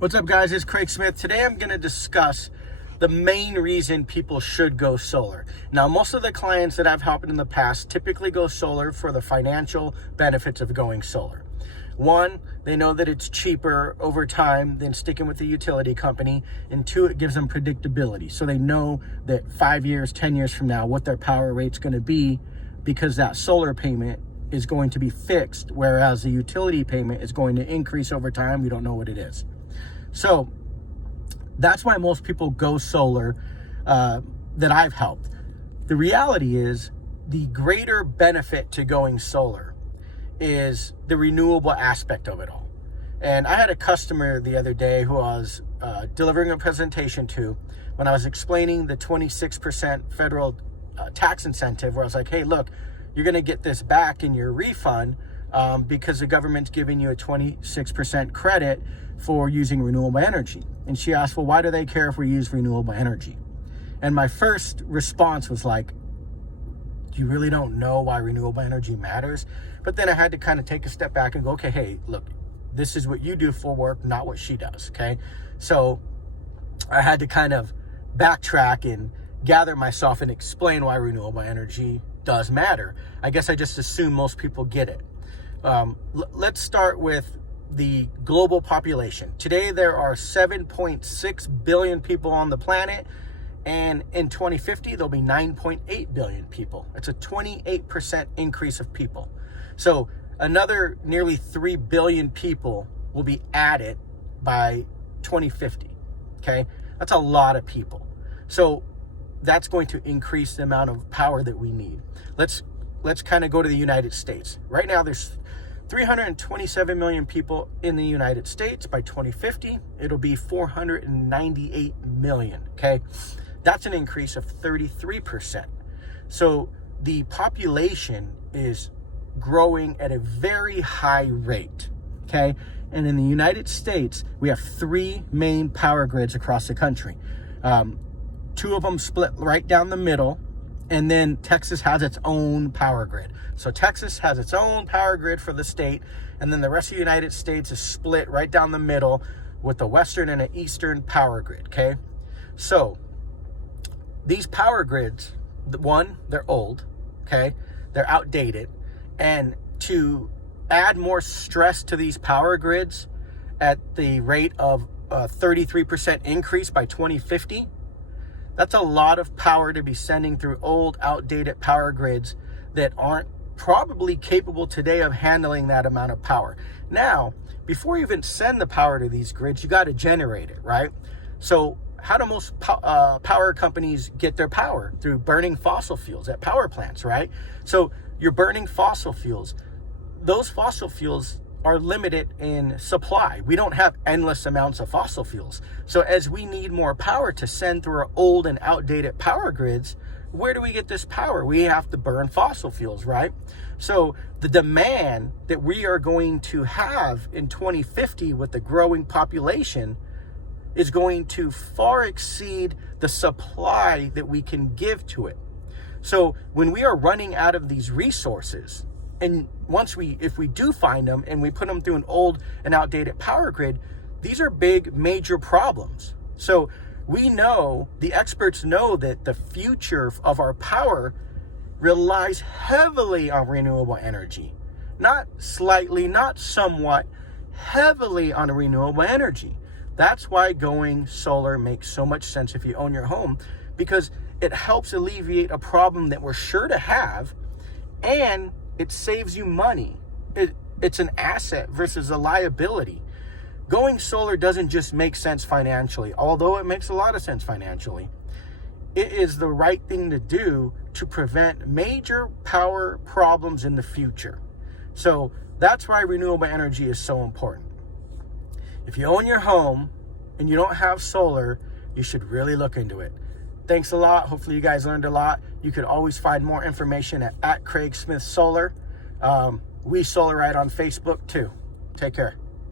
What's up, guys? It's Craig Smith. Today I'm going to discuss the main reason people should go solar. Now, most of the clients that I've helped in the past typically go solar for the financial benefits of going solar. One, they know that it's cheaper over time than sticking with the utility company. And two, it gives them predictability. So they know that 5 years, 10 years from now, what their power rate's going to be, because that solar payment is going to be fixed, whereas the utility payment is going to increase over time. We don't know what it is. So that's why most people go solar that I've helped. The reality is the greater benefit to going solar is the renewable aspect of it all. And I had a customer the other day who I was delivering a presentation to when I was explaining the 26% federal tax incentive, where I was like, hey, look, you're going to get this back in your refund because the government's giving you a 26% credit for using renewable energy. And she asked, well, why do they care if we use renewable energy? And my first response was like, you really don't know why renewable energy matters? But then I had to kind of take a step back and go, okay, hey, look, this is what you do for work, not what she does, okay? So I had to kind of backtrack and gather myself and explain why renewable energy does matter. I guess I just assume most people get it. Let's start with the global population. Today, there are 7.6 billion people on the planet, and in 2050, there'll be 9.8 billion people. It's a 28% increase of people. So another nearly 3 billion people will be added by 2050, okay? That's a lot of people. So that's going to increase the amount of power that we need. Let's kind of go to the United States. Right now, there's 327 million people in the United States. By 2050, it'll be 498 million, okay? That's an increase of 33%. So the population is growing at a very high rate, okay? And in the United States, we have 3 main power grids across the country. 2 of them split right down the middle, and then Texas has its own power grid. So Texas has its own power grid for the state, and then the rest of the United States is split right down the middle with a western and an eastern power grid, okay? So these power grids, one, they're old, okay? They're outdated. And to add more stress to these power grids at the rate of a 33% increase by 2050, that's a lot of power to be sending through old, outdated power grids that aren't probably capable today of handling that amount of power. Now, before you even send the power to these grids, you got to generate it, right? So how do most power companies get their power? Through burning fossil fuels at power plants, right? So you're burning fossil fuels. Those fossil fuels are limited in supply. We don't have endless amounts of fossil fuels. So as we need more power to send through our old and outdated power grids, where do we get this power? We have to burn fossil fuels, right? So the demand that we are going to have in 2050 with the growing population is going to far exceed the supply that we can give to it. So when we are running out of these resources, and if we do find them and we put them through an old and outdated power grid, these are big, major problems. So we know, the experts know, that the future of our power relies heavily on renewable energy. Not slightly, not somewhat, heavily on renewable energy. That's why going solar makes so much sense if you own your home, because it helps alleviate a problem that we're sure to have, and it saves you money. It's an asset versus a liability. Going solar doesn't just make sense financially, although it makes a lot of sense financially. It is the right thing to do to prevent major power problems in the future. So that's why renewable energy is so important. If you own your home and you don't have solar, you should really look into it. Thanks a lot. Hopefully you guys learned a lot. You could always find more information at Craig Smith Solar. We wesolarright on Facebook too. Take care.